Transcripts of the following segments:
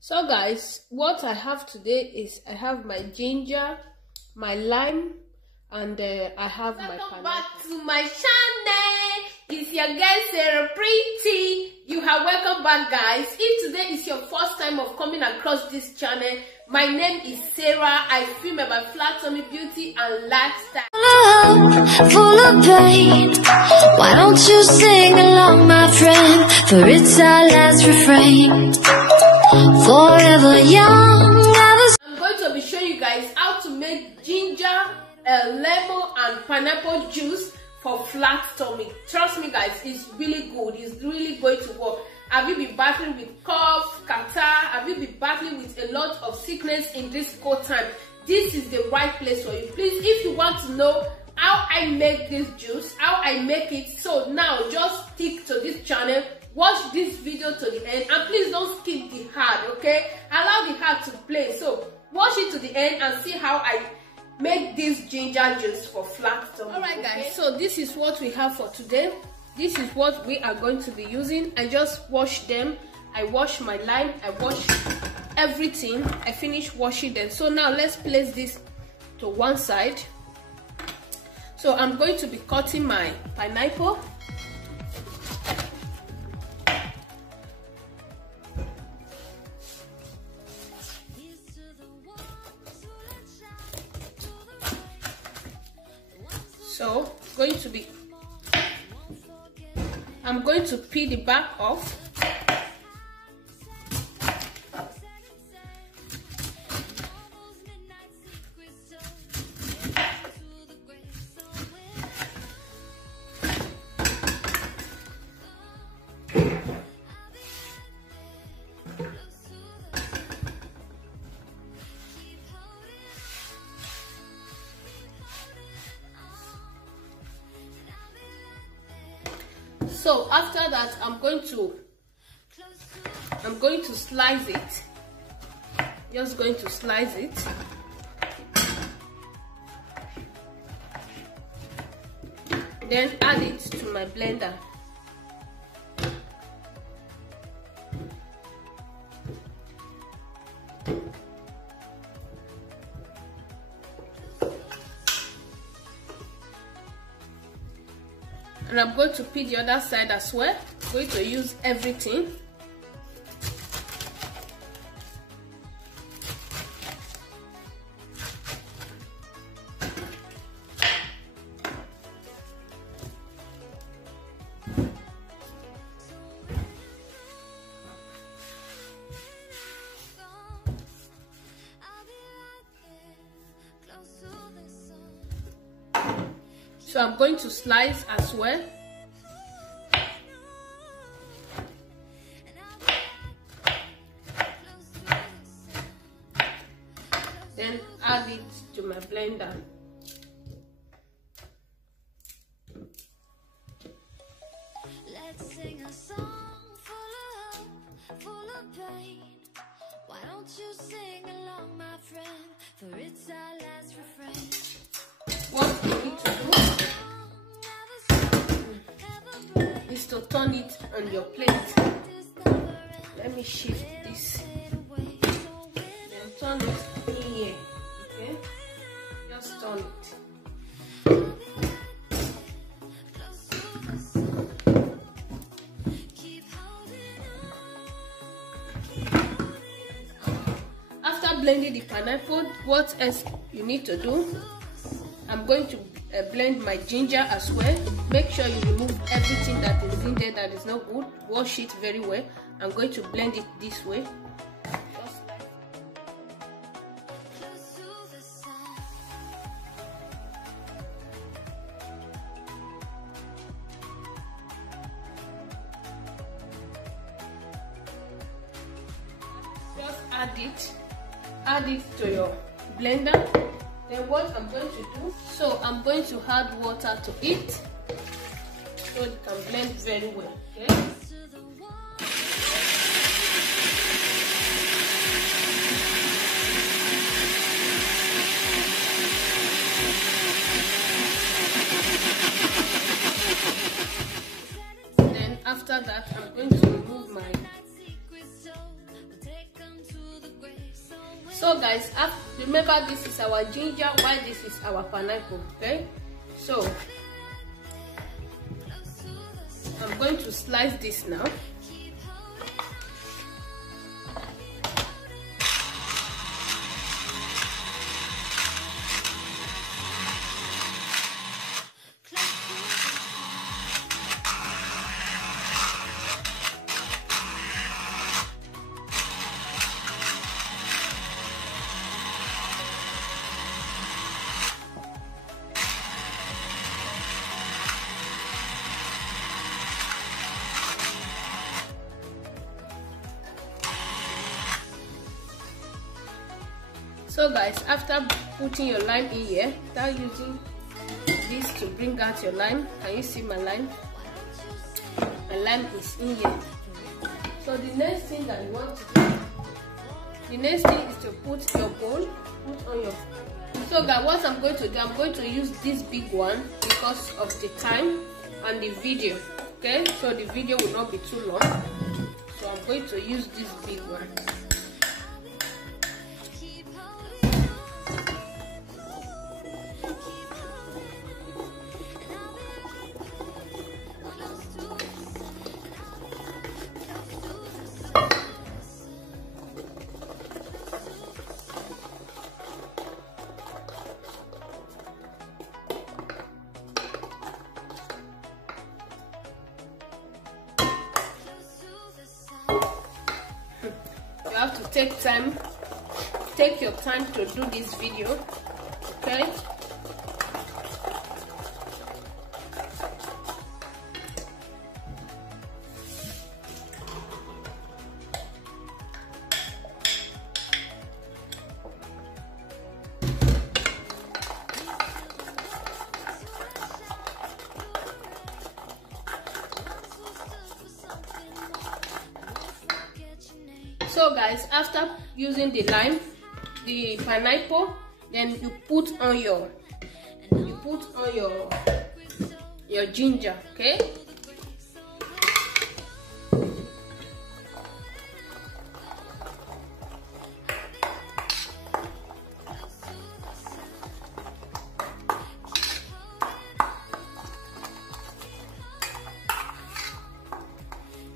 So guys, what I have today is I have my ginger, my lime, and I have my pineapple. Welcome back to my channel. It's your girl Sarah Pretty. You are welcome back, guys. If today is your first time of coming across this channel, my name is Sarah. I film about flat tummy beauty and lifestyle. Full of pain. Why don't you sing along, my friend? For it's our last refrain. Forever young. I'm going to be showing you guys how to make ginger, lemon, and pineapple juice for flat tummy. Trust me, guys, it's really good. It's really going to work. Have you been battling with cough, catarrh? Have you been battling with a lot of sickness in this cold time? This is the right place for you. Please, if you want to know how I make this juice, how I make it, so now just stick to this channel, watch this video to the end, and please don't skip the ad, okay? Allow the ad to play. So watch it to the end and see how I make this ginger juice for flat tummy. Alright guys, so this is what we have for today. This is what we are going to be using. I just wash them. I wash my lime, I wash everything. I finished washing them. So now let's place this to one side. So I'm going to be cutting my pineapple. So I'm going to peel the back off. So after that, I'm going to slice it. Just going to slice it. Then add it to my blender. And I'm going to peel the other side as well. I'm going to use everything. So I'm going to slice as well. Then add it to my blender. Let's sing a song full of pain. Why don't you sing along, my friend? For it's our last refrain. What we need to do is to turn it on your plate. Let me shift this. Then turn it in here. Okay? Just turn it. After blending the pineapple, what else you need to do? I'm going to blend my ginger as well. Make sure you remove everything that is in there that is not good. Wash it very well. I'm going to blend it this way. Just like just add it to your blender. Then what I'm going to do, so I'm going to add water to it so it can blend very well, okay? Then after that, I'm going to remove my So guys, remember this is our ginger, while this is our pineapple. Okay, so I'm going to slice this now. So guys, after putting your lime in here, start using this to bring out your lime. Can you see my lime? My lime is in here. So the next thing that you want to do, the next thing is to put your bowl, put on your. So guys, what I'm going to do, I'm going to use this big one because of the time and the video. Okay, so the video will not be too long. So I'm going to use this big one. You have to take your time to do this video, okay? So guys, after using the lime, the pineapple, then you put on your ginger, okay?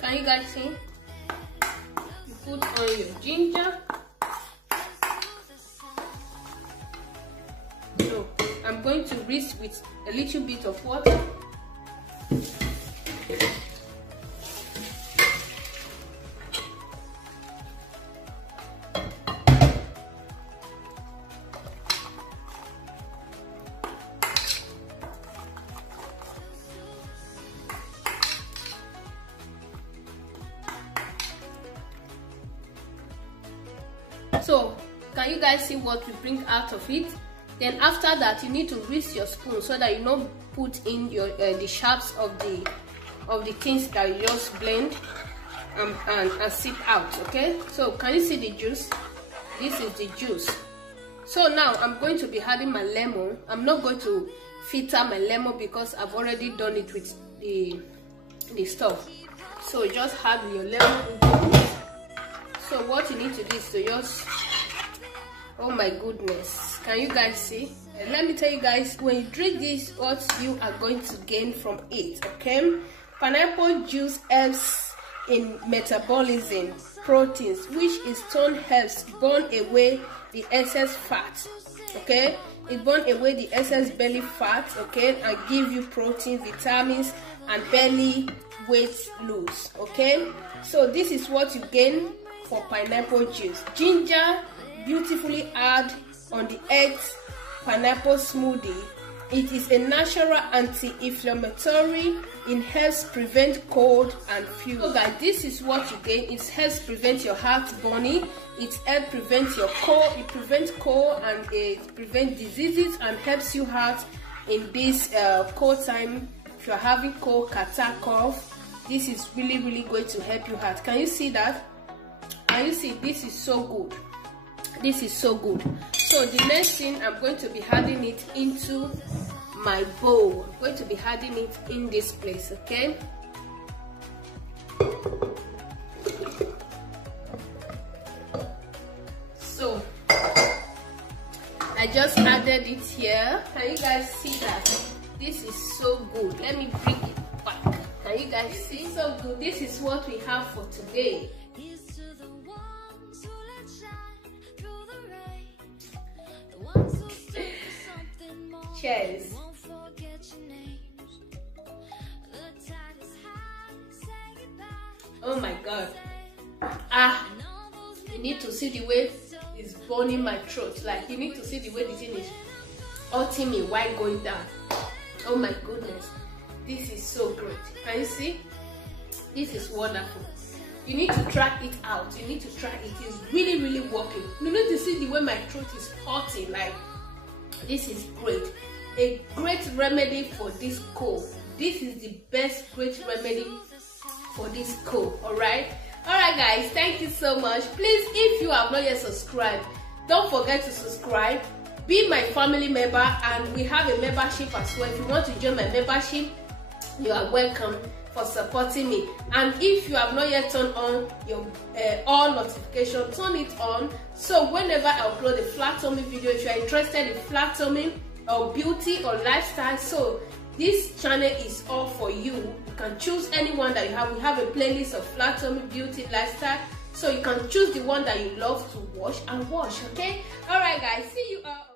Can you guys see? Put on your ginger. So I'm going to whisk with a little bit of water. So can you guys see what we bring out of it? Then after that, you need to whisk your spoon so that you don't put in your the sharps of the things that you just blend and sip out. Okay, so can you see the juice? This is the juice. So now I'm going to be adding my lemon. I'm not going to filter my lemon because I've already done it with the stuff. So just add your lemon. So what you need to do is to just, oh my goodness, can you guys see? And let me tell you guys, when you drink this, what you are going to gain from it, okay? Pineapple juice helps in metabolism, proteins, which in turn helps burn away the excess fat, okay? It burns away the excess belly fat, okay, and give you protein, vitamins, and belly weight loss, okay? So this is what you gain for pineapple juice. Ginger beautifully add on the eggs pineapple smoothie. It is a natural anti-inflammatory. It helps prevent cold and flu. So guys, this is what you gain. It helps prevent your heart burning. It helps prevent your cold. It prevents cold and it prevents diseases and helps you out in this cold time. If you're having cold, catarrh, cough, this is really going to help you out. Can you see that? And you see, this is so good. This is so good. So the next thing, I'm going to be adding it into my bowl. I'm going to be adding it in this place, okay? So just added it here. Can you guys see that? This is so good. Let me bring it back. Can you guys see? So good. This is what we have for today. Cheers. Oh my god. You need to see the way it's burning my throat. Like, you need to see the way the thing is hurting me while going down. Oh my goodness. This is so great. Can you see? This is wonderful. You need to try it out. You need to try it. It's really, really working. You need to see the way my throat is hurting. Like, this is great. A great remedy for this cold. This is the best great remedy for this cold. Alright guys, thank you so much. Please, if you have not yet subscribed, don't forget to subscribe. Be my family member, and we have a membership as well. If you want to join my membership, you are welcome for supporting me. And if you have not yet turned on your all notification, turn it on, so whenever I upload a flat tummy video, if you are interested in flat tummy or beauty or lifestyle, so this channel is all for you. You can choose any one that you have. We have a playlist of flat tummy, beauty, lifestyle, so you can choose the one that you love to watch and watch. Okay, all right guys, see you all.